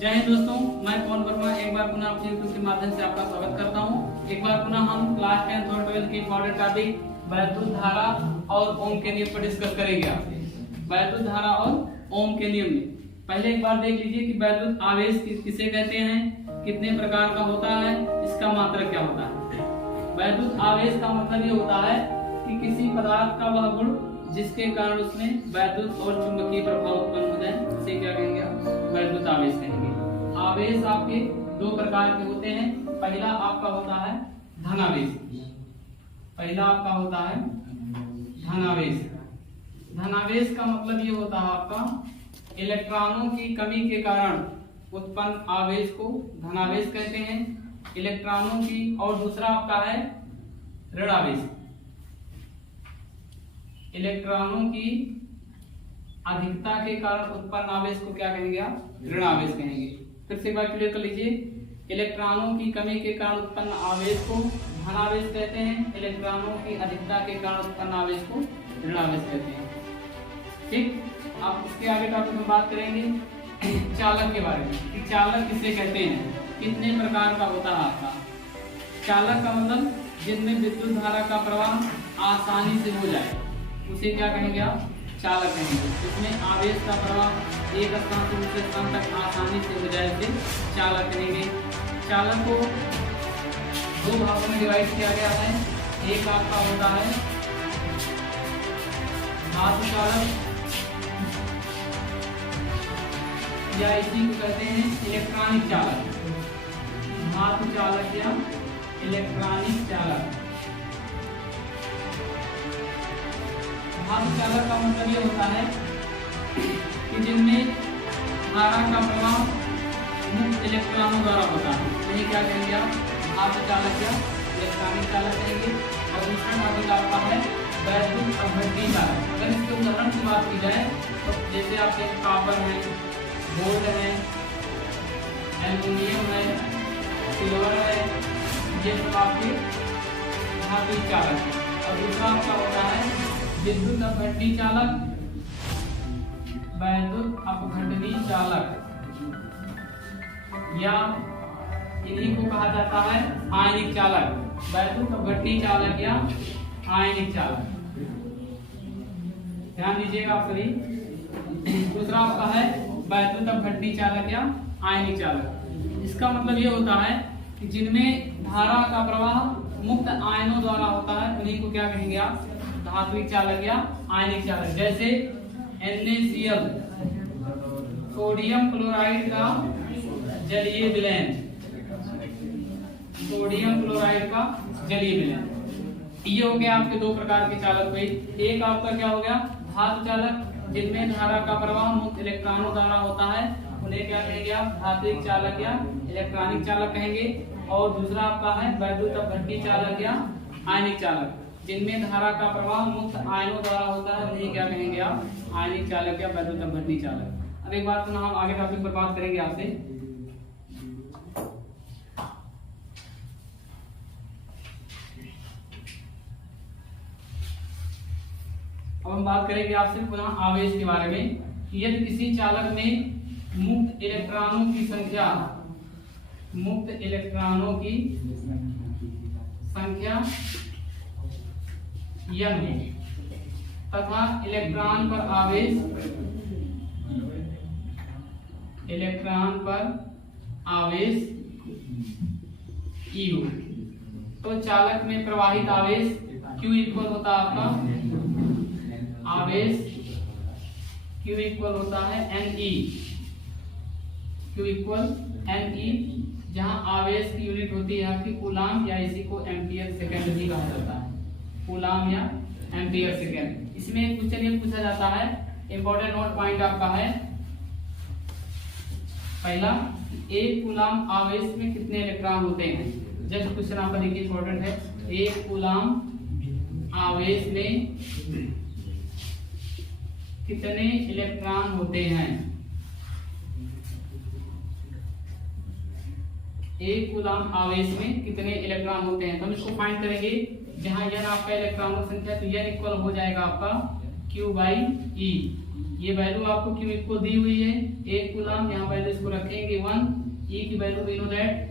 जय हिंद दोस्तों, मैं पवन वर्मा एक बार पुनः अपने YouTube के माध्यम से आपका स्वागत करता हूं। एक बार पुनः हम क्लास 10 और 12 की इंपॉर्टेंट टॉपिक वैद्युत धारा और ओम के नियम पर डिस्कस करेंगे आपसे। वैद्युत धारा और ओम के नियम में पहले एक बार देख लीजिए कि वैद्युत आवेश किसे कहते हैं, कितने प्रकार का होता है, इसका मात्रक क्या होता है। वैद्युत आवेश का मतलब ये होता है कि किसी पदार्थ का वह गुण जिसके कारण उसमें वैद्युत और चुंबकीय प्रभाव उत्पन्न हो जाए उसे क्या कहेंगे, वैद्युत आवेश कहेंगे। आवेश आपके दो प्रकार के होते हैं। पहला आपका होता है धनावेश। पहला आपका होता है धनावेश। धनावेश का मतलब ये होता है आपका इलेक्ट्रॉनों की कमी के कारण उत्पन्न आवेश को धनावेश कहते हैं, इलेक्ट्रॉनों की। और दूसरा आपका है ऋणावेश। इलेक्ट्रॉनों की अधिकता के कारण उत्पन्न आवेश को क्या कहेंगे आप, ऋणावेश कहेंगे। फिर से एक बार क्लियर कर लीजिए, इलेक्ट्रॉनों की कमी के कारण उत्पन्न आवेश को धनावेश कहते हैं, इलेक्ट्रॉनों की अधिकता के कारण उत्पन्न आवेश को ऋणावेश कहते हैं। ठीक, आप इसके आगे टॉपिक में बात करेंगे चालक के बारे में कि चालक किसे कहते हैं, कितने प्रकार का होता है आपका चालक का मतलब जिनमें विद्युत धारा का प्रवाह आसानी से हो जाए उसे क्या कहेंगे आप, चालक कहेंगे। इसमें आवेश का प्रवाह एक स्थान से दूसरे स्थान तक आसानी से हो जाए उसे चालक कहेंगे। चालक को दो भागों में डिवाइड किया गया है। एक आपका होता है धातु चालक या इसी को कहते हैं इलेक्ट्रॉनिक चालक। धातु चालक या इलेक्ट्रॉनिक चालक। धातु चालक का मतलब ये होता है कि जिनमें धारा का प्रवाह मुक्त इलेक्ट्रॉनों द्वारा होता है, वही क्या कहेंगे आप, धातु चालक या इलेक्ट्रॉनिक चालक कहेंगे। और दूसरा टॉपिक आपका है वैद्युत अपघट्य चालक। अगर इसके उदाहरण की बात की जाए तो जैसे आपके कॉपर है, गोल्ड है, एल्युमिनियम है, सिल्वर है, ये सब आपके धातु चालक है। और दूसरा आपका होता है विद्युत अपघटनी चालक, वैद्युत अपघटनी चालक, या इन्हीं को कहा जाता है आयनिक चालक। वैद्युत अपघटनी चालक या आयनिक चालक, ध्यान दीजिएगा आप सभी। दूसरा आपका है वैद्युत अपघटनी चालक या आयनिक चालक। इसका मतलब ये होता है कि जिनमें धारा का प्रवाह मुक्त आयनों द्वारा होता है उन्हीं को क्या कहेंगे आप, धात्विक चालक या आयनिक चालक। जैसे NaCl सोडियम क्लोराइड का जलीय विलयन, सोडियम क्लोराइड का जलीय विलयन। ये हो गया आपके दो प्रकार के चालक हुए। एक आपका क्या हो गया, धातु चालक जिनमें धारा का प्रवाह मुक्त इलेक्ट्रॉनों द्वारा होता है उन्हें क्या कहेंगे आप, धात्विक चालक या इलेक्ट्रॉनिक चालक कहेंगे। और दूसरा आपका है वैद्युत अपघट्य चालक या आयनिक चालक जिनमें धारा का प्रवाह मुक्त आयनों द्वारा होता है उन्हें क्या कहेंगे आप, आयनिक चालक या वैद्युत अपघट्य चालक। अब एक बात पुनः हम आगे टॉपिक पर बात करेंगे आपसे। अब हम बात करेंगे आपसे पुनः आवेश के बारे में कि यदि किसी चालक में मुक्त इलेक्ट्रॉनों की संख्या, मुक्त इलेक्ट्रॉनों की संख्या n हो तथा इलेक्ट्रॉन पर आवेश, इलेक्ट्रॉन पर आवेश E हो तो चालक में प्रवाहित आवेश Q इक्वल होता है आपका, आवेश Q इक्वल होता है Ne। Q इक्वल Ne, जहां आवेश की यूनिट होती है आपकी कूलाम या इसी को एम्पियर सेकेंड भी कहा जाता है, कूलाम या एम्पियर सेकेंड। इसमें क्वेश्चन ये पूछा जाता है, इंपॉर्टेंट नोट पॉइंट आपका है पहला, एक कूलाम आवेश में कितने इलेक्ट्रॉन होते हैं। जस्ट क्वेश्चन आपका देखिए इंपॉर्टेंट है, एक कूलाम आवेश में कितने इलेक्ट्रॉन होते हैं। एक कूलाम आवेश में कितने इलेक्ट्रॉन होते हैं, तो हम इसको फाइंड करेंगे। जहां n आपका इलेक्ट्रॉनों की संख्या तो n इक्वल हो जाएगा आपका Q/E। ये वैल्यू आपको Q इक्वल दी हुई है, एक कूलम, यहाँ वैल्यू इसको रखेंगे 1 value we know that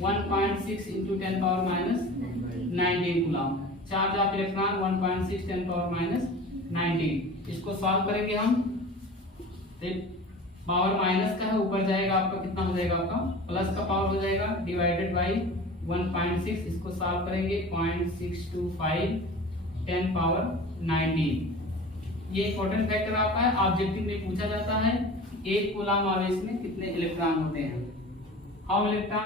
1.6 into 10 power minus 19 coulomb. Charge of electron 1.6 10 power minus 19। इसको सॉल्व करेंगे हम, पावर माइनस का है, ऊपर जाएगा आपका कितना हो जाएगा, आपका प्लस का पावर हो जाएगा, डिवाइडेड बाई 1.6। इसको सॉल्व करेंगे 0.625 10 पावर 19। ये इंपॉर्टेंट फैक्टर आपका है, ऑब्जेक्टिव में पूछा जाता है एक कूलम आवेश में कितने इलेक्ट्रॉन होते हैं, हाउ इलेक्ट्रॉन